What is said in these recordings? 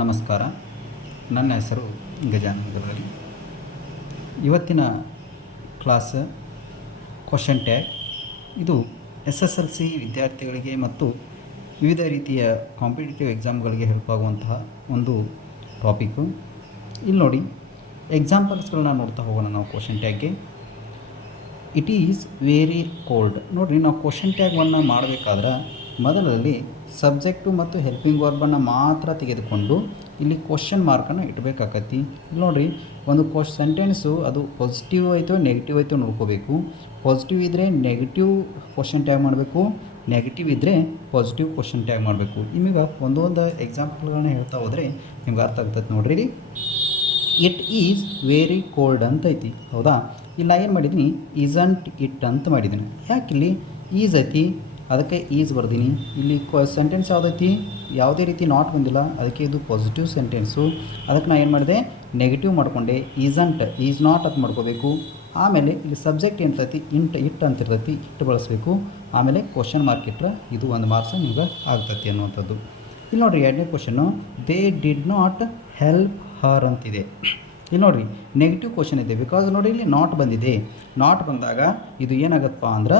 ನಮಸ್ಕಾರ. ನನ್ನ ಹೆಸರು ಗಜಾನನ ಗದಗಲಿ. ಇವತ್ತಿನ ಕ್ಲಾಸ್ ಕ್ವಶನ್ ಟ್ಯಾಗ್. ಇದು SSLC ವಿದ್ಯಾರ್ಥಿಗಳಿಗೆ ಮತ್ತು ವಿವಿಧ ರೀತಿಯ ಕಾಂಪಿಟೇಟಿವ್ ಎಕ್ಸಾಮ್ಗಳಿಗೆ ಹೆಲ್ಪ್ ಆಗುವಂತಹ ಒಂದು ಟಾಪಿಕ್ಕು. ಇಲ್ಲಿ ನೋಡಿ, ಎಕ್ಸಾಂಪಲ್ಸ್ಗಳನ್ನ ನೋಡ್ತಾ ಹೋಗೋಣ ನಾವು ಕ್ವಶನ್ ಟ್ಯಾಗ್ಗೆ. It is very cold. ನೋಡಿರಿ, ನಾವು ಕ್ವಶನ್ ಟ್ಯಾಗನ್ನು ಮಾಡಬೇಕಾದ್ರೆ ಮೊದಲಲ್ಲಿ ಸಬ್ಜೆಕ್ಟು ಮತ್ತು ಹೆಲ್ಪಿಂಗ್ ವರ್ಬನ್ನು ಮಾತ್ರ ತೆಗೆದುಕೊಂಡು ಇಲ್ಲಿ ಕ್ವಶನ್ ಮಾರ್ಕನ್ನು ಇಡಬೇಕಾಗತ್ತಿ. ಇಲ್ಲಿ ನೋಡಿರಿ, ಒಂದು ಸೆಂಟೆನ್ಸು ಅದು ಪಾಸಿಟಿವ್ ಆಯಿತು ನೆಗೆಟಿವ್ ಆಯಿತು ನೋಡ್ಕೋಬೇಕು. ಪಾಸಿಟಿವ್ ಇದ್ದರೆ ನೆಗೆಟಿವ್ ಕ್ವಶನ್ ಟ್ಯಾಗ್ ಮಾಡಬೇಕು, ನೆಗೆಟಿವ್ ಇದ್ದರೆ ಪಾಸಿಟಿವ್ ಕ್ವಶನ್ ಟ್ಯಾಗ್ ಮಾಡಬೇಕು. ನಿಮಗೆ ಒಂದೊಂದು ಎಕ್ಸಾಂಪಲ್ಗಳನ್ನ ಹೇಳ್ತಾ ಹೋದರೆ ನಿಮ್ಗೆ ಅರ್ಥ ಆಗ್ತದೆ. ನೋಡ್ರಿ, ಇಟ್ ಈಸ್ ವೆರಿ ಕೋಲ್ಡ್ ಅಂತ ಐತಿ, ಹೌದಾ? ಇಲ್ಲ ಏನು ಮಾಡಿದ್ದೀನಿ, ಈಸಂಟ್ ಇಟ್ ಅಂತ ಮಾಡಿದ್ದೀನಿ. ಯಾಕಿಲ್ಲಿ ಈಸ್ ಐತಿ, ಅದಕ್ಕೆ ಈಸ್ ಬರ್ದೀನಿ. ಇಲ್ಲಿ ಸೆಂಟೆನ್ಸ್ ಯಾವುದೈತಿ, ಯಾವುದೇ ರೀತಿ ನಾಟ್ ಬಂದಿಲ್ಲ, ಅದಕ್ಕೆ ಇದು ಪಾಸಿಟಿವ್ ಸೆಂಟೆನ್ಸು. ಅದಕ್ಕೆ ನಾನು ಏನು ಮಾಡಿದೆ, ನೆಗೆಟಿವ್ ಮಾಡಿಕೊಂಡೆ. ಈಸಂಟ್ ಈಸ್ ನಾಟ್ ಅಂತ ಮಾಡ್ಕೋಬೇಕು. ಆಮೇಲೆ ಇಲ್ಲಿ ಸಬ್ಜೆಕ್ಟ್ ಏನಿರ್ತೈತಿ, ಇಟ್ ಅಂತ ಇರ್ತೈತಿ, ಇಟ್ಟು ಬಳಸಬೇಕು. ಆಮೇಲೆ ಕ್ವಶನ್ ಮಾರ್ಕ್ ಇಟ್ಟರೆ ಇದು ಒಂದು ಮಾರ್ಕ್ಸ್ ನಿಮ್ಗೆ ಆಗ್ತೈತಿ ಅನ್ನುವಂಥದ್ದು. ಇಲ್ಲಿ ನೋಡಿರಿ, ಎರಡನೇ question, they did not help her ಅಂತಿದೆ. ಇಲ್ಲಿ ನೋಡಿರಿ, ನೆಗೆಟಿವ್ ಕ್ವಶನ್ ಇದೆ. ಬಿಕಾಸ್ ನೋಡಿ, ಇಲ್ಲಿ ನಾಟ್ ಬಂದಿದೆ. ನಾಟ್ ಬಂದಾಗ ಇದು ಏನಾಗುತ್ತಪ್ಪ ಅಂದ್ರೆ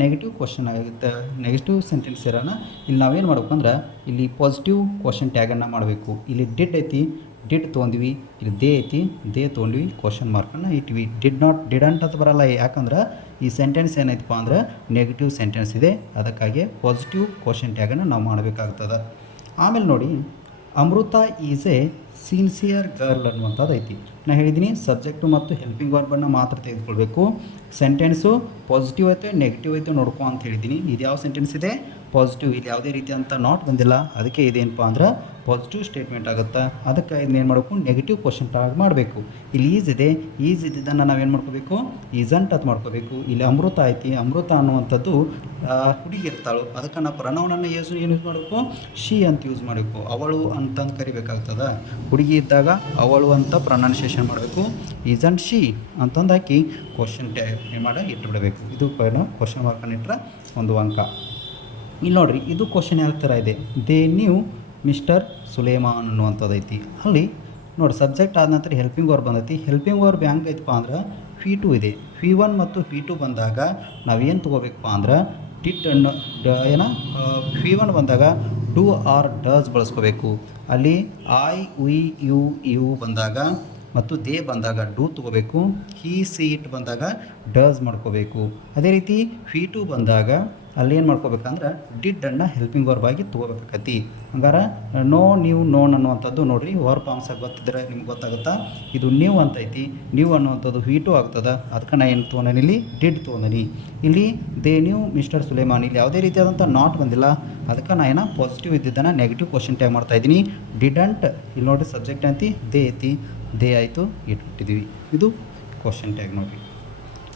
ನೆಗೆಟಿವ್ ಕ್ವಶನ್ ಆಗುತ್ತೆ, ನೆಗೆಟಿವ್ ಸೆಂಟೆನ್ಸ್ ಇರೋಣ. ಇಲ್ಲಿ ನಾವೇನು ಮಾಡ್ಬೇಕು ಅಂದ್ರೆ ಇಲ್ಲಿ ಪಾಸಿಟಿವ್ ಕ್ವಶನ್ ಟ್ಯಾಗನ್ನು ಮಾಡಬೇಕು. ಇಲ್ಲಿ ಡಿಡ್ ಐತಿ, ಡಿಡ್ ತೊಗೊಂಡ್ವಿ. ಇಲ್ಲಿ ದೇ ಐತಿ, ದೇ ತೊಗೊಂಡ್ವಿ, ಕ್ವಶನ್ ಮಾರ್ಕನ್ನು ಇಟ್ವಿ. ಡಿಡಂಟ್ ಅಂತ ಬರಲ್ಲ, ಯಾಕಂದ್ರೆ ಈ ಸೆಂಟೆನ್ಸ್ ಏನೈತಪ್ಪ ಅಂದ್ರೆ ನೆಗೆಟಿವ್ ಸೆಂಟೆನ್ಸ್ ಇದೆ. ಅದಕ್ಕಾಗಿ ಪಾಸಿಟಿವ್ ಕ್ವಶನ್ ಟ್ಯಾಗನ್ನು ನಾವು ಮಾಡಬೇಕಾಗ್ತದೆ. ಆಮೇಲೆ ನೋಡಿ, ಅಮೃತ ಈಸ್ ಎ ಸಿನ್ಸಿಯರ್ ಗರ್ಲ್ ಅನ್ನುವಂಥದ್ದು ಐತಿ. ನಾನು ಹೇಳಿದ್ದೀನಿ, ಸಬ್ಜೆಕ್ಟು ಮತ್ತು ಹೆಲ್ಪಿಂಗ್ ವರ್ಬನ್ನು ಮಾತ್ರ ತೆಗೆದುಕೊಳ್ಬೇಕು. ಸೆಂಟೆನ್ಸು ಪಾಸಿಟಿವ್ ಐತೆ ನೆಗೆಟಿವ್ ಐತೆ ನೋಡ್ಕೊ ಅಂತ ಹೇಳಿದ್ದೀನಿ. ಇದು ಯಾವ ಸೆಂಟೆನ್ಸ್ ಇದೆ, ಪಾಸಿಟಿವ್. ಇಲ್ಲಿ ಯಾವುದೇ ರೀತಿಯಂಥ ನಾಟ್ ಬಂದಿಲ್ಲ, ಅದಕ್ಕೆ ಇದೇನಪ್ಪ ಅಂದ್ರೆ ಪಾಸಿಟಿವ್ ಸ್ಟೇಟ್ಮೆಂಟ್ ಆಗುತ್ತೆ. ಅದಕ್ಕೆ ಇದನ್ನೇನು ಮಾಡಬೇಕು, ನೆಗೆಟಿವ್ ಕ್ವಶನ್ ಟ್ಯಾಗ್ ಮಾಡಬೇಕು. ಇಲ್ಲಿ ಈಸ್ ಇದೆ, ಈಸ್ ಇದ್ದಿದ್ದನ್ನು ನಾವೇನು ಮಾಡ್ಕೋಬೇಕು, ಈಸಂಟ್ ಅಂತ ಮಾಡ್ಕೋಬೇಕು. ಇಲ್ಲಿ ಅಮೃತ ಐತಿ, ಅಮೃತ ಅನ್ನುವಂಥದ್ದು ಹುಡುಗಿ ಇರ್ತಾಳು, ಅದಕ್ಕೆ ನಾವು ಪ್ರನೌನನ್ನು ಏನು ಯೂಸ್ ಮಾಡಬೇಕು, ಶಿ ಅಂತ ಯೂಸ್ ಮಾಡಬೇಕು. ಅವಳು ಅಂತಂದು ಕರಿಬೇಕಾಗ್ತದೆ. ಹುಡುಗಿ ಇದ್ದಾಗ ಅವಳು ಅಂತ ಪ್ರೊನೌನ್ಸಿಯೇಷನ್ ಮಾಡಬೇಕು. ಈಸಂಟ್ ಶಿ ಅಂತಂದು ಹಾಕಿ ಕ್ವಶನ್ ಟ್ಯಾಗ್ ಏನು ಮಾಡಿ ಇಟ್ಟುಬಿಡಬೇಕು. ಇದು ಕ್ವಶನ್ ಮಾರ್ಕನ್ನು ಇಟ್ಟರೆ ಒಂದು ಅಂಕ. ಇಲ್ಲಿ ನೋಡಿರಿ, ಇದು ಕ್ವಶನ್ ಯಾವ ಥರ ಇದೆ, ದೇ ನ್ಯೂ ಮಿಸ್ಟರ್ ಸುಲೇಮಾನ್ ಅನ್ನುವಂಥದ್ದು ಐತಿ. ಅಲ್ಲಿ ನೋಡಿ, ಸಬ್ಜೆಕ್ಟ್ ಆದ ನಂತರ ಹೆಲ್ಪಿಂಗ್ ವರ್ಬ್ ಬಂದೈತಿ. ಹೆಲ್ಪಿಂಗ್ ವರ್ಬ್ ಹೆಂಗೆ ಐತಪ್ಪ ಅಂದ್ರೆ P2 ಇದೆ. P1 ಮತ್ತು P2 ಬಂದಾಗ ನಾವೇನು ತೊಗೋಬೇಕಪ್ಪ ಅಂದ್ರೆ ಡಿಡ್ ಅನ್ನು P1 ಬಂದಾಗ ಡೂ ಆರ್ ಡಸ್ ಬಳಸ್ಕೋಬೇಕು. ಅಲ್ಲಿ ಐ ವಿ ಯು ಬಂದಾಗ ಮತ್ತು ದೇ ಬಂದಾಗ ಡೂ ತೊಗೋಬೇಕು. ಹಿ ಸಿ ಇಟ್ ಬಂದಾಗ ಡಸ್ ಮಾಡ್ಕೋಬೇಕು. ಅದೇ ರೀತಿ P2 ಬಂದಾಗ ಅಲ್ಲೇನು ಮಾಡ್ಕೋಬೇಕಂದ್ರೆ ಡಿಡ್ಡನ್ನು ಹೆಲ್ಪಿಂಗ್ ವರ್ಬ್ ಆಗಿ ತೊಗೋಬೇಕಾಗತ್ತಿ. ಹಂಗಾರೆ ನೋ ನೀವು ನೋನ್ ಅನ್ನುವಂಥದ್ದು ನೋಡಿರಿ, ವರ್ಬ್ ಅಂಶ ಗೊತ್ತಿದ್ರೆ ನಿಮ್ಗೆ ಗೊತ್ತಾಗುತ್ತಾ. ಇದು ನ್ಯೂ ಅಂತ ಐತಿ, ನ್ಯೂ ಅನ್ನುವಂಥದ್ದು P2 ಆಗ್ತದೆ. ಅದಕ್ಕೆ ನಾನು ಏನು ತೊಗೊಂಡೇನಿ, ಇಲ್ಲಿ ಡಿಡ್ ತೊಗೊಂಡೇನಿ. ಇಲ್ಲಿ ದೇ ನ್ಯೂ ಮಿಸ್ಟರ್ ಸುಲೇಮಾನ್, ಇಲ್ಲಿ ಯಾವುದೇ ರೀತಿಯಾದಂಥ ನಾಟ್ ಬಂದಿಲ್ಲ, ಅದಕ್ಕೆ ನಾನು ಏನೋ ಪಾಸಿಟಿವ್ ಇದ್ದಿದ್ದನ್ನು ನೆಗೆಟಿವ್ ಕ್ವಶನ್ ಟ್ಯಾಗ್ ಮಾಡ್ತಾಯಿದ್ದೀನಿ. ಡಿಡಂಟ್, ಇಲ್ಲಿ ನೋಡಿರಿ ಸಬ್ಜೆಕ್ಟ್ ಐತಿ, ದೇ ಐತಿ, ದೇ ಆಯಿತು, ಇಟ್ಟಿದ್ದೀವಿ. ಇದು ಕ್ವಶನ್ ಟ್ಯಾಗ್ ನೋಡಿರಿ.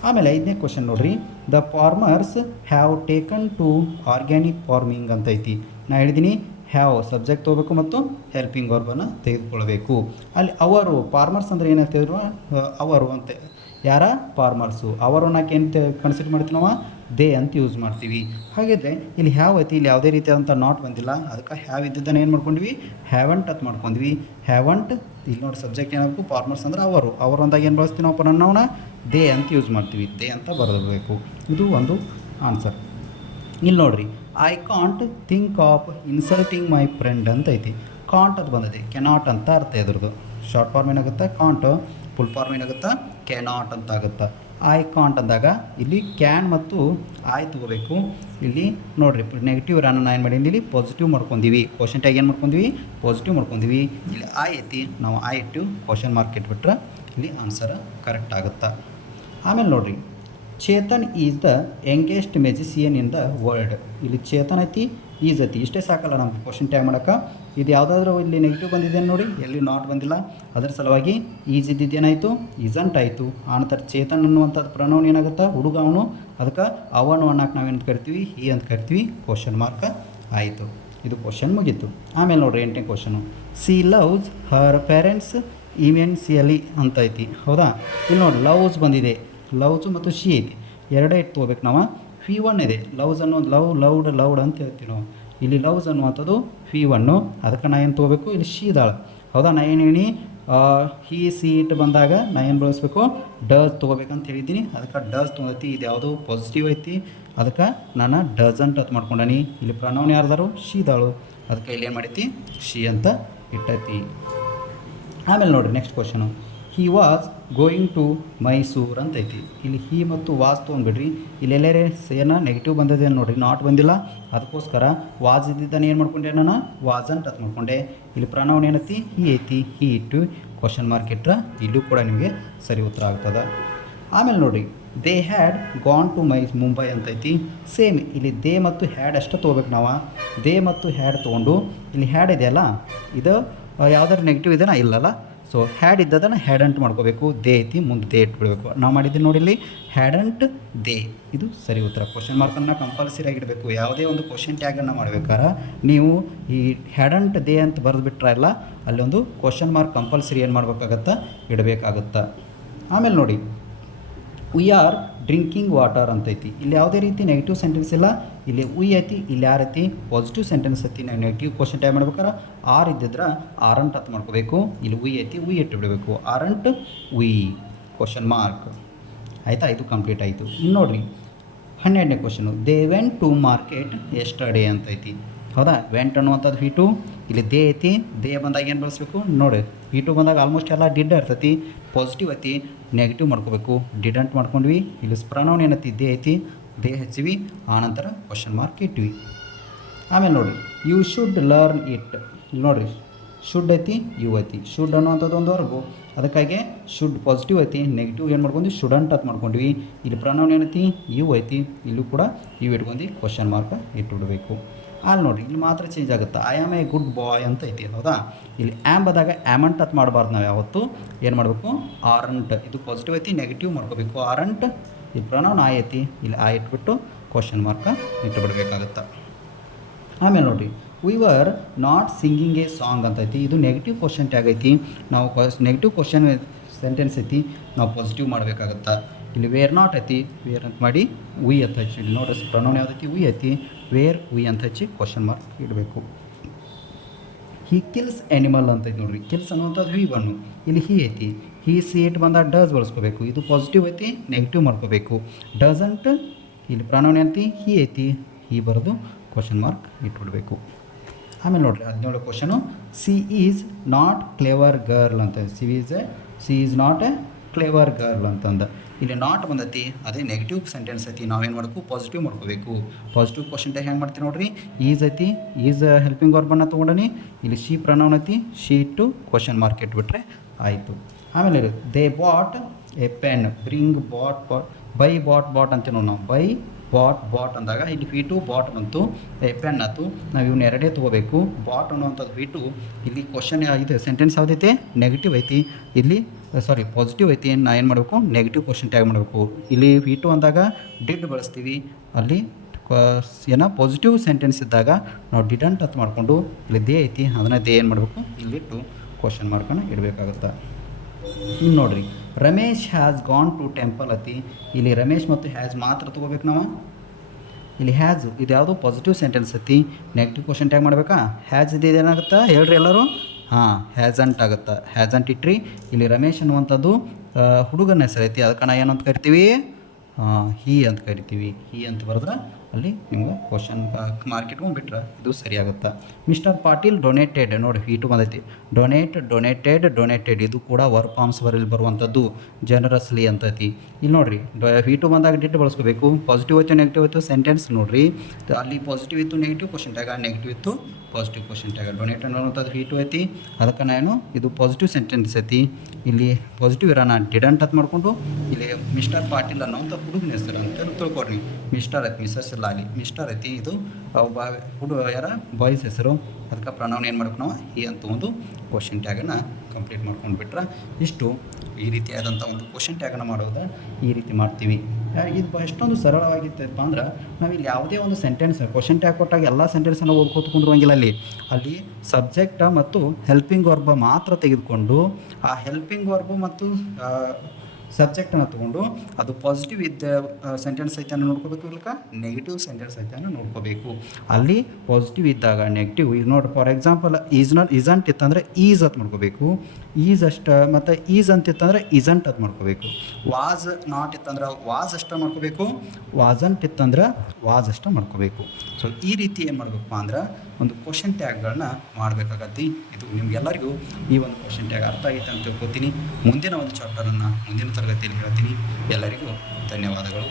ಆಮೇಲೆ ಐದನೇ ಕ್ವಶನ್ ನೋಡಿರಿ, the farmers have taken to organic farming ಅಂತ ಐತಿ. ನಾನು ಹೇಳಿದ್ದೀನಿ, ಹ್ಯಾವ್ ಸಬ್ಜೆಕ್ಟ್ ತೊಗೋಬೇಕು ಮತ್ತು ಹೆಲ್ಪಿಂಗ್ ವರ್ಬನ್ನು ತೆಗೆದುಕೊಳ್ಬೇಕು. ಅಲ್ಲಿ ಅವರು, ಫಾರ್ಮರ್ಸ್ ಅಂದರೆ ಏನಂತೇಳಿದ್ರು, ಅವರು ಅಂತ. ಯಾರ ಫಾರ್ಮರ್ಸು, ಅವರು ನಾಕೆ ಏನು ಕನ್ಸಿಡರ್ ಮಾಡ್ತೀವಿ ನಾವು, ದೇ ಅಂತ ಯೂಸ್ ಮಾಡ್ತೀವಿ. ಹಾಗಿದ್ರೆ ಇಲ್ಲಿ ಹ್ಯಾವ್ ಐತಿ, ಇಲ್ಲಿ ಯಾವುದೇ ರೀತಿಯಾದಂಥ ನಾಟ್ ಬಂದಿಲ್ಲ, ಅದಕ್ಕೆ ಹ್ಯಾವ್ ಇದ್ದಿದ್ದನ್ನು ಏನು ಮಾಡ್ಕೊಂಡ್ವಿ, ಹ್ಯಾವಂಟ್ ಅಂತ ಮಾಡ್ಕೊಂಡ್ವಿ. ಹ್ಯಾವಂಟ್, ಇಲ್ಲಿ ನೋಡಿ ಸಬ್ಜೆಕ್ಟ್ ಏನಾಗಬೇಕು, ಫಾರ್ಮರ್ಸ್ ಅಂದ್ರೆ ಅವರು ಅಂದಾಗ ಏನು ಬಳಸ್ತೀವಿ ನಾವು, ಪ್ರನೌನ್ನ ದೇ ಅಂತ ಯೂಸ್ ಮಾಡ್ತೀವಿ, ದೇ ಅಂತ ಬರಬೇಕು. ಇದು ಒಂದು ಆನ್ಸರ್. ಇಲ್ಲಿ ನೋಡಿರಿ, I can't think of insulting my friend ಅಂತ ಐತಿ. ಕಾಂಟ್ ಅದು ಬಂದಿದೆ, ಕೆನಾಟ್ ಅಂತ ಅರ್ಥ ಇದ್ರದ್ದು. ಶಾರ್ಟ್ ಫಾರ್ಮ್ ಏನಾಗುತ್ತೆ ಕಾಂಟ್, ಫುಲ್ ಫಾರ್ಮ್ ಏನಾಗುತ್ತೆ ಕೆನಾಟ್ ಅಂತ ಆಗುತ್ತೆ. ಐ ಕಾಂಟ್ ಅಂದಾಗ ಇಲ್ಲಿ ಕ್ಯಾನ್ ಮತ್ತು ಐ ತೊಗೋಬೇಕು. ಇಲ್ಲಿ ನೋಡಿರಿ, ನೆಗೆಟಿವ್ ನಾನು ಏನು ಮಾಡೀನಿ, ಇಲ್ಲಿ ಪಾಸಿಟಿವ್ ಮಾಡ್ಕೊಂಡೀವಿ. ಕ್ವಶನ್ ಟ್ಯಾಗ್ ಏನು ಮಾಡ್ಕೊಂಡ್ವಿ, ಪಾಸಿಟಿವ್ ಮಾಡ್ಕೊಂಡ್ವಿ. ಇಲ್ಲಿ ಐ ಐತಿ, ನಾವು ಐ ಇಟ್ಟು ಕ್ವಶನ್ ಮಾರ್ಕ್ ಇಟ್ಬಿಟ್ರೆ ಇಲ್ಲಿ ಆನ್ಸರ್ ಕರೆಕ್ಟ್ ಆಗುತ್ತೆ. ಆಮೇಲೆ ನೋಡಿರಿ, Chetan is the youngest magician in the world. ಇಲ್ಲಿ ಚೇತನ್ ಐತಿ, ಈಸ್ ಐತಿ, ಇಷ್ಟೇ ಸಾಕಲ್ಲ ನಮ್ಗೆ ಕ್ವಶನ್ ಟ್ಯಾಗ್ ಮಾಡೋಕ್ಕೆ. ಇದು ಯಾವುದಾದ್ರೂ ಇಲ್ಲಿ ನೆಗೆಟಿವ್ ಬಂದಿದೆ ನೋಡಿ, ಎಲ್ಲಿ ನಾಟ್ ಬಂದಿಲ್ಲ, ಅದರ ಸಲುವಾಗಿ ಈಸ್ ಇದ್ದಿದ್ದೇನಾಯಿತು, ಈಸಂಟ್ ಆಯಿತು. ಆನಂತರ ಚೇತನ್ ಅನ್ನುವಂಥದ್ದು ಪ್ರನೌನ್ ಏನಾಗುತ್ತೆ, ಹುಡುಗ ಅವನು, ಅದಕ್ಕೆ ಅವನು ಅನ್ನಕ್ಕೆ ನಾವೇನು ಕರಿತೀವಿ, ಈ ಅಂತ ಕರಿತೀವಿ. ಕ್ವಶನ್ ಮಾರ್ಕ್ ಆಯಿತು. ಇದು ಕ್ವಶನ್ ಮುಗೀತು. ಆಮೇಲೆ ನೋಡಿರಿ, 8ನೇ question, she loves her parents immensely ಅಂತ ಐತಿ, ಹೌದಾ? ಇಲ್ಲಿ ನೋಡಿ, ಲವ್ಸ್ ಬಂದಿದೆ, ಲವ್ಸು ಮತ್ತು ಶಿ ಐತಿ, ಎರಡೇ ಇಟ್ಟು ತೊಗೋಬೇಕು ನಾವು. P1 ಇದೆ, ಲವ್ಸ್ ಅನ್ನೋ ಲವ್ಡ್ ಅಂತ ಹೇಳ್ತೀವಿ ನಾವು. ಇಲ್ಲಿ ಲವ್ಸ್ ಅನ್ನುವಂಥದ್ದು V1, ಅದಕ್ಕೆ ನಾ ಏನು ತೊಗೋಬೇಕು, ಇಲ್ಲಿ ಶಿ ಇದಾಳೆ ಹೌದಾ. ನಾ ಏನು ಹೇಳಿ ಹಿ ಸಿ ಇಟ್ ಬಂದಾಗ ನಾ ಏನು ಬಳಸಬೇಕು, ಡಸ್ ತೊಗೋಬೇಕಂತ ಹೇಳಿದ್ದೀನಿ. ಅದಕ್ಕೆ ಡಸ್ ತೊಗೊಂಡೈತಿ. ಇದು ಯಾವುದು ಪಾಸಿಟಿವ್ ಐತಿ, ಅದಕ್ಕೆ ನಾನು ಡಸಂಟ್ ಅಂತ ಮಾಡ್ಕೊಂಡಾನಿ. ಇಲ್ಲಿ ಪ್ರನೌನ್ ಯಾರ್ದಾರು, ಶಿ ಇದ್ದಾಳು, ಅದಕ್ಕೆ ಇಲ್ಲಿ ಏನು ಮಾಡೈತಿ, ಶಿ ಅಂತ ಇಟ್ಟೈತಿ. ಆಮೇಲೆ ನೋಡಿರಿ next question, he was going to Mysore ಅಂತ ಐತಿ. ಇಲ್ಲಿ ಹಿ ಮತ್ತು ವಾಸ್ ತೊಗೊಂಡ್ಬಿಡ್ರಿ. ಇಲ್ಲೆಲ್ಲರೇ ಏನ ನೆಗೆಟಿವ್ ಬಂದಿದೆ ನೋಡಿರಿ, ನಾಟ್ ಬಂದಿಲ್ಲ. ಅದಕ್ಕೋಸ್ಕರ ವಾಸ್ ಇದ್ದಿದ್ದಾನೆ ಏನು ಮಾಡ್ಕೊಂಡೆ, ನಾನು ವಾಸಂಟ್ ಅಂತ ಮಾಡ್ಕೊಂಡೆ. ಇಲ್ಲಿ ಪ್ರನೌನ್ ಏನೈತಿ, ಹಿ ಐತಿ, ಹಿ ಇಟ್ಟು ಕ್ವಶನ್ ಮಾರ್ಕ್ ಇಟ್ಟರೆ ಇಲ್ಲೂ ಕೂಡ ನಿಮಗೆ ಸರಿ ಉತ್ತರ ಆಗ್ತದೆ. ಆಮೇಲೆ ನೋಡಿರಿ, they had gone to Mumbai ಅಂತೈತಿ. ಸೇಮ್ ಇಲ್ಲಿ ದೇ ಮತ್ತು ಹ್ಯಾಡ್ ಅಷ್ಟು ತೊಗೋಬೇಕು ನಾವು. ದೇ ಮತ್ತು ಹ್ಯಾಡ್ ತೊಗೊಂಡು ಇಲ್ಲಿ ಹ್ಯಾಡ್ ಇದೆಯಲ್ಲ, ಇದು ಯಾವ್ದಾದ್ರು ನೆಗೆಟಿವ್ ಇದೆನಾ, ಇಲ್ಲಲ್ಲ. ಸೊ ಹ್ಯಾಡ್ ಇದ್ದದನ್ನು ಹ್ಯಾಡಂಟ್ ಮಾಡ್ಕೋಬೇಕು. ದೇ ಐತಿ, ಮುಂದೆ ದೇ ಇಟ್ಬಿಡಬೇಕು. ನಾವು ಮಾಡಿದ್ದೀವಿ ನೋಡಿ ಇಲ್ಲಿ ಹ್ಯಾಡಂಟ್ ದೇ, ಇದು ಸರಿ ಉತ್ತರ. ಕ್ವಶನ್ ಮಾರ್ಕನ್ನು ಕಂಪಲ್ಸರಿ ಆಗಿಡಬೇಕು. ಯಾವುದೇ ಒಂದು ಕ್ವಶನ್ ಟ್ಯಾಗನ್ನು ಮಾಡಬೇಕಾದ್ರೆ ನೀವು ಈ ಹ್ಯಾಡಂಟ್ ದೇ ಅಂತ ಬರೆದುಬಿಟ್ರಲ್ಲ, ಅಲ್ಲೊಂದು ಕ್ವಶನ್ ಮಾರ್ಕ್ ಕಂಪಲ್ಸರಿ ಏನು ಮಾಡಬೇಕಾಗತ್ತಾ, ಇಡಬೇಕಾಗತ್ತಾ. ಆಮೇಲೆ ನೋಡಿ, ವಿ ಆರ್ ಡ್ರಿಂಕಿಂಗ್ ವಾಟರ್ ಅಂತೈತಿ. ಇಲ್ಲಿ ಯಾವುದೇ ರೀತಿ ನೆಗೆಟಿವ್ ಸೆಂಟೆನ್ಸ್ ಇಲ್ಲ. ಇಲ್ಲಿ ವಿ ಐತಿ, ಇಲ್ಲಿ ಯಾರು ಐತಿ, ಪಾಸಿಟಿವ್ ಸೆಂಟೆನ್ಸ್ ಐತಿ. ನಾವು ನೆಗೆಟಿವ್ ಕ್ವಶನ್ ಟೈಪ್ ಮಾಡ್ಬೇಕಾರೆ ಆರ್ ಇದ್ದಿದ್ರೆ ಆರಂಟ್ ಅಂತ ಮಾಡ್ಕೋಬೇಕು. ಇಲ್ಲಿ ವಿ ಐತಿ, ವಿ ಇಟ್ಟು ಬಿಡಬೇಕು. ಆರಂಟ್ ವಿ ಕ್ವಶನ್ ಮಾರ್ಕ್ ಆಯಿತಾ. ಇದು ಕಂಪ್ಲೀಟ್ ಆಯಿತು. ಇನ್ನು ನೋಡಿರಿ 12ನೇ question, they went to market yesterday ಅಂತೈತಿ. ಹೌದಾ. ವೆಂಟ್ ಅನ್ನುವಂಥದ್ದು V2. ಇಲ್ಲಿ ದೇ ಐತಿ, ದೇ ಬಂದಾಗ ಏನು ಬಳಸಬೇಕು ನೋಡಿ, V2 ಬಂದಾಗ ಆಲ್ಮೋಸ್ಟ್ ಎಲ್ಲ ಡಿಡ್ ಇರ್ತೈತಿ. ಪಾಸಿಟಿವ್ ಐತಿ, ನೆಗೆಟಿವ್ ಮಾಡ್ಕೋಬೇಕು. ಡಿಡಂಟ್ ಮಾಡ್ಕೊಂಡ್ವಿ. ಇಲ್ಲಿ ಪ್ರನೌನ್ ಏನೈತಿ, ದೇ ಐತಿ, ದೇ ಹಚ್ಚಿವಿ, ಆನಂತರ ಕ್ವಶನ್ ಮಾರ್ಕ್ ಇಟ್ವಿ. ಆಮೇಲೆ ನೋಡಿ, ಯು ಶುಡ್ ಲರ್ನ್ ಇಟ್. ಇಲ್ಲಿ ನೋಡಿರಿ, ಶುಡ್ ಐತಿ, ಯು ಐತಿ. ಶುಡ್ ಅನ್ನುವಂಥದ್ದು ಒಂದು ವರ್ಬು, ಅದಕ್ಕಾಗಿ ಶುಡ್ ಪಾಸಿಟಿವ್ ಐತಿ, ನೆಗೆಟಿವ್ ಏನು ಮಾಡ್ಕೊಂಡ್ವಿ, ಶುಡಂಟ್ ಅಂತ ಮಾಡ್ಕೊಂಡ್ವಿ. ಇಲ್ಲಿ ಪ್ರನೌನ್ ಏನೈತಿ, ಯು ಐತಿ, ಇಲ್ಲೂ ಕೂಡ ಯು ಇಟ್ಕೊಂಡು ಕ್ವಶನ್ ಮಾರ್ಕ್ ಇಟ್ಬಿಡಬೇಕು. ಅಲ್ಲಿ ನೋಡಿರಿ, ಇಲ್ಲಿ ಮಾತ್ರ ಚೇಂಜ್ ಆಗುತ್ತೆ. ಐ ಆಮ್ ಎ ಗುಡ್ ಬಾಯ್ ಅಂತ ಐತಿ, ಹೌದಾ. ಇಲ್ಲಿ ಆ್ಯಮ್ ಬಂದಾಗ ಆ್ಯಮಂಟ್ ಅಂತ ಮಾಡಬಾರ್ದು. ನಾವು ಯಾವತ್ತು ಏನು ಮಾಡಬೇಕು, ಆರಂಟ್. ಇದು ಪಾಸಿಟಿವ್ ಐತಿ, ನೆಗೆಟಿವ್ ಮಾಡ್ಕೋಬೇಕು. ಆರಂಟ್, ಇಲ್ಲಿ ಪ್ರನೌನ್ ಆಯ್ ಐತಿ, ಇಲ್ಲಿ ಆಯ್ ಇಟ್ಬಿಟ್ಟು ಕ್ವಶನ್ ಮಾರ್ಕ ಇಟ್ಟುಬಿಡ್ಬೇಕಾಗತ್ತೆ. ಆಮೇಲೆ ನೋಡಿರಿ, we were not singing A song ಅಂತ ಐತಿ. ಇದು ನೆಗೆಟಿವ್ ಕ್ವಶನ್ ಟ್ಯಾಗ್ ಐತಿ. ನಾವು ನೆಗೆಟಿವ್ ಕ್ವಶನ್ ಸೆಂಟೆನ್ಸ್ ಐತಿ, ನಾವು ಪಾಸಿಟಿವ್ ಮಾಡಬೇಕಾಗತ್ತೆ. ಇಲ್ಲಿ ವೇರ್ ನಾಟ್ ಐತಿ, ವೇರ್ ಅಂತ ಮಾಡಿ ವಿ ಅಂತ ಹಚ್ಚಿ. ಇಲ್ಲಿ ನೋಡ್ರಿ ಪ್ರನೌನ್ ಯಾವುದೈತಿ, ವಿ ಐತಿ, ವೇರ್ ವಿ ಅಂತ ಹಚ್ಚಿ ಕ್ವಶನ್ ಮಾರ್ಕ್ ಇಡಬೇಕು. ಹಿ ಕಿಲ್ಸ್ ಆ್ಯನಿಮಲ್ ಅಂತ ಐತಿ ನೋಡ್ರಿ. ಕಿಲ್ಸ್ ಅನ್ನುವಂಥದ್ದು V1. ಇಲ್ಲಿ ಹಿ ಐತಿ, ಹಿ ಸಿ ಇಟ್ ಬಂದಾಗ ಡಸ್ ಬಳಸ್ಕೋಬೇಕು. ಇದು ಪಾಸಿಟಿವ್ ಐತಿ, ನೆಗೆಟಿವ್ ಮಾಡ್ಕೋಬೇಕು. ಡಸಂಟ್, ಇಲ್ಲಿ ಪ್ರನೌನ್ ಐತಿ, ಹಿ ಐತಿ, ಹಿ ಬರೆದು ಕ್ವಶನ್ ಮಾರ್ಕ್ ಇಟ್ಬಿಡಬೇಕು. ಆಮೇಲೆ ನೋಡಿರಿ 17 question, she is not clever girl ಅಂತ. She is not a clever girl ಅಂತಂದು ಇಲ್ಲಿ ನಾಟ್ ಬಂದೈತಿ, ಅದೇ ನೆಗೆಟಿವ್ ಸೆಂಟೆನ್ಸ್ ಐತಿ. ನಾವೇನು ಮಾಡಬೇಕು, ಪಾಸಿಟಿವ್ ಮಾಡ್ಕೋಬೇಕು. ಪಾಸಿಟಿವ್ ಕ್ವಶನ್ ಟ್ಯಾಗ್ ಹೆಂಗೆ ಮಾಡ್ತೀವಿ ನೋಡಿರಿ, ಈಸ್ ಐತಿ, ಈಸ್ ಹೆಲ್ಪಿಂಗ್ ವರ್ಬನ್ನು ತೊಗೊಂಡನಿ. ಇಲ್ಲಿ ಶಿ ಪ್ರನೌನ್ ಐತಿ, ಶಿ ಇಟ್ಟು ಕ್ವಶನ್ ಮಾರ್ಕ್ ಇಟ್ಬಿಟ್ರೆ ಆಯಿತು. ಆಮೇಲೆ they bought a pen, bring bought buy bought ಅಂತೀವಿ ನಾವು. ಬೈ ಬಾಟ್ ಅಂದಾಗ ಇಲ್ಲಿ V2 ಬಾಟ್ ಬಂತು, ಎ ಪೆನ್ ಆಯ್ತು. ನಾವು ಇವನ್ನ ಎರಡೇ ತೊಗೋಬೇಕು. ಬಾಟ್ ಅನ್ನುವಂಥದ್ದು V2. ಇಲ್ಲಿ ಕ್ವಶನ್ ಇದು ಸೆಂಟೆನ್ಸ್ ಯಾವುದೈತೆ, ನೆಗೆಟಿವ್ ಐತಿ. ಇಲ್ಲಿ ಪಾಸಿಟಿವ್ ಐತಿ. ನಾ ಏನು ಮಾಡಬೇಕು, ನೆಗೆಟಿವ್ ಕ್ವಶನ್ ಟ್ಯಾಗ್ ಮಾಡಬೇಕು. ಇಲ್ಲಿ V2 ಅಂದಾಗ ಡಿಡ್ ಬಳಸ್ತೀವಿ. ಅಲ್ಲಿ ಏನೋ ಪಾಸಿಟಿವ್ ಸೆಂಟೆನ್ಸ್ ಇದ್ದಾಗ ನಾವು ಡಿಡಂಟ್ ಅಂತ ಮಾಡಿಕೊಂಡು ಇಲ್ಲಿ ದೇ ಐತಿ, ಅದನ್ನು ದೇ ಏನು ಮಾಡಬೇಕು, ಇಲ್ಲಿಟ್ಟು ಕ್ವಶನ್ ಮಾರ್ಕನ್ನು ಇಡಬೇಕಾಗುತ್ತೆ. ಇನ್ನು ನೋಡಿರಿ, Ramesh has gone to temple ಅತಿ. ಇಲ್ಲಿ ರಮೇಶ್ ಮತ್ತು ಹ್ಯಾಸ್ ಮಾತ್ರ ತೊಗೋಬೇಕು ನಾವು. ಇಲ್ಲಿ ಹ್ಯಾಸ್ ಇದು ಯಾವುದು ಪಾಸಿಟಿವ್ ಸೆಂಟೆನ್ಸ್ ಐತಿ, ನೆಗೆಟಿವ್ ಕ್ವಶನ್ ಟ್ಯಾಗ್ ಮಾಡಬೇಕಾ. ಹ್ಯಾಸ್ ಇದು ಏನಾಗುತ್ತಾ ಹೇಳ್ರಿ ಎಲ್ಲರೂ, ಹಾಂ ಹ್ಯಾಸಂಟ್ ಆಗುತ್ತೆ. ಹ್ಯಾಸಂಟ್ ಇಟ್ರಿ. ಇಲ್ಲಿ ರಮೇಶ್ ಅನ್ನುವಂಥದ್ದು ಹುಡುಗನ ಹೆಸರು ಐತಿ, ಅದಕ್ಕೆ ನಾವು ಏನಂತ ಕರಿತೀವಿ, ಹಿ ಅಂತ ಕರಿತೀವಿ. ಹಿ ಅಂತ ಬರೆದ್ರೆ ಅಲ್ಲಿ ನಿಮ್ಗೆ ಕ್ವಶನ್ ಮಾರ್ಕ್ ಇಟ್ಕೊಂಡ್ಬಿಟ್ರೆ ಇದು ಸರಿಯಾಗುತ್ತೆ. ಮಿಸ್ಟರ್ ಪಾಟೀಲ್ ಡೊನೇಟೆಡ್ ನೋಡಿ, V2 ಬಂದೈತಿ. ಡೊನೇಟೆಡ್ ಇದು ಕೂಡ ವರ್ಬ್ ಫಾರ್ಮ್ಸ್ ಬರುವಂಥದ್ದು. ಜನರಸ್ಲಿ ಅಂತೈತಿ. ಇಲ್ಲಿ ನೋಡಿರಿ, V2 ಬಂದಾಗ ಡಿಡ್ ಬಳಸ್ಕೋಬೇಕು. ಪಾಸಿಟಿವ್ ಐತು, ನೆಗೆಟಿವ್ ಐತು, ಸೆಂಟೆನ್ಸ್ ನೋಡಿರಿ. ಅಲ್ಲಿ ಪಾಸಿಟಿವ್ ಇತ್ತು, ನೆಗೆಟಿವ್ ಕ್ವಶನ್ ಟ್ಯಾಗ, ನೆಗೆಟಿವ್ ಇತ್ತು, ಪಾಸಿಟಿವ್ ಕ್ವಶನ್ ಟ್ಯಾಗ. ಡೊನೇಟೆಡ್ ಅನ್ನೋಂಥದ್ದು V2 ಐತಿ, ಅದಕ್ಕೆ ನಾನು ಇದು ಪಾಸಿಟಿವ್ ಸೆಂಟೆನ್ಸ್ ಐತಿ. ಇಲ್ಲಿ ಪಾಸಿಟಿವ್ ಇರೋಣ ಡಿಡಂಟ್ ಅಂತ ಮಾಡಿಕೊಂಡು ಇಲ್ಲಿ ಮಿಸ್ಟರ್ ಪಾಟೀಲ್ ಅನ್ನೋಂಥ ಹುಡುಗನ ಹೆಸರು ಅಂತ ತಿಳ್ಕೊಡ್ರಿ. ಮಿಸ್ಟರ್ ಐತಿ, ಮಿಸ್ಸಸ್ ಇಲ್ಲ, ಅಲ್ಲಿ ಮಿಸ್ಟರ್ ಐತಿ. ಇದು ಯಾರ ಬಾಯ್ಸ್ ಹೆಸರು, ಅದಕ್ಕೆ ಪ್ರನೌನ್ ಏನು ಮಾಡ್ಬೇಕು ನಾವು, ಹಿ ಅಂತ ಒಂದು ಕ್ವಶನ್ ಟ್ಯಾಗನ್ನು ಕಂಪ್ಲೀಟ್ ಮಾಡ್ಕೊಂಡು ಬಿಟ್ರೆ ಇಷ್ಟು ಈ ರೀತಿಯಾದಂಥ ಒಂದು ಕ್ವಶನ್ ಟ್ಯಾಗನ್ನು ಮಾಡೋದು ಈ ರೀತಿ ಮಾಡ್ತೀವಿ. ಇದು ಎಷ್ಟೊಂದು ಸರಳವಾಗಿತ್ತಪ್ಪ ಅಂದ್ರೆ ನಾವಿಲ್ಲಿ ಯಾವುದೇ ಒಂದು ಸೆಂಟೆನ್ಸ್ ಕ್ವಶನ್ ಟ್ಯಾಗ್ ಕೊಟ್ಟಾಗ ಎಲ್ಲ ಸೆಂಟೆನ್ಸನ್ನು ಓದ್ಕೊತ್ಕೊಂಡಿರುವಂಗಿಲ್ಲ. ಅಲ್ಲಿ ಸಬ್ಜೆಕ್ಟ ಮತ್ತು ಹೆಲ್ಪಿಂಗ್ ವರ್ಬ ಮಾತ್ರ ತೆಗೆದುಕೊಂಡು ಆ ಹೆಲ್ಪಿಂಗ್ ವರ್ಬು ಮತ್ತು ಸಬ್ಜೆಕ್ಟನ್ನು ತೊಗೊಂಡು ಅದು ಪಾಸಿಟಿವ್ ಇದ್ದ ಸೆಂಟೆನ್ಸ್ ಐತೆ ಅನ್ನೋ ನೋಡ್ಕೋಬೇಕು, ಇಲ್ಲಕ ನೆಗೆಟಿವ್ ಸೆಂಟೆನ್ಸ್ ಐತೆ ಅನ್ನೋ ನೋಡ್ಕೋಬೇಕು. ಅಲ್ಲಿ ಪಾಸಿಟಿವ್ ಇದ್ದಾಗ ನೆಗೆಟಿವ್, ಈಗ ನೋಡಿ ಫಾರ್ ಎಕ್ಸಾಂಪಲ್ ಇಸಂಟ್ ಇತ್ತಂದರೆ ಈಸ್ ಅಂತ ಮಾಡ್ಕೋಬೇಕು, ಈಸ್ ಅಷ್ಟು, ಮತ್ತು ಈಸ್ ಅಂತಿತ್ತಂದರೆ ಇಸಂಟ್ ಅಂತ ಮಾಡ್ಕೋಬೇಕು. ವಾಸ್ ನಾಟ್ ಇತ್ತಂದ್ರೆ ವಾಸ್ ಅಷ್ಟ ಮಾಡ್ಕೋಬೇಕು, ವಾಸಂಟ್ ಇತ್ತಂದ್ರೆ ವಾಸ್ ಅಷ್ಟ ಮಾಡ್ಕೋಬೇಕು. ಸೊ ಈ ರೀತಿ ಏನು ಮಾಡಬೇಕು ಅಂದ್ರೆ ಒಂದು ಕ್ವಶನ್ ಟ್ಯಾಗ್ಗಳನ್ನ ಮಾಡಬೇಕಾಗತ್ತಿ. ಇದು ನಿಮ್ಗೆಲ್ಲರಿಗೂ ಈ ಒಂದು ಕ್ವಶನ್ ಟ್ಯಾಗ್ ಅರ್ಥ ಆಗೈತೆ ಅಂತ ತಿಳ್ಕೊತೀನಿ. ಮುಂದಿನ ಒಂದು ಚಾಪ್ಟರನ್ನು ಮುಂದಿನ ತರಗತಿಯಲ್ಲಿ ಹೇಳ್ತೀನಿ. ಎಲ್ಲರಿಗೂ ಧನ್ಯವಾದಗಳು.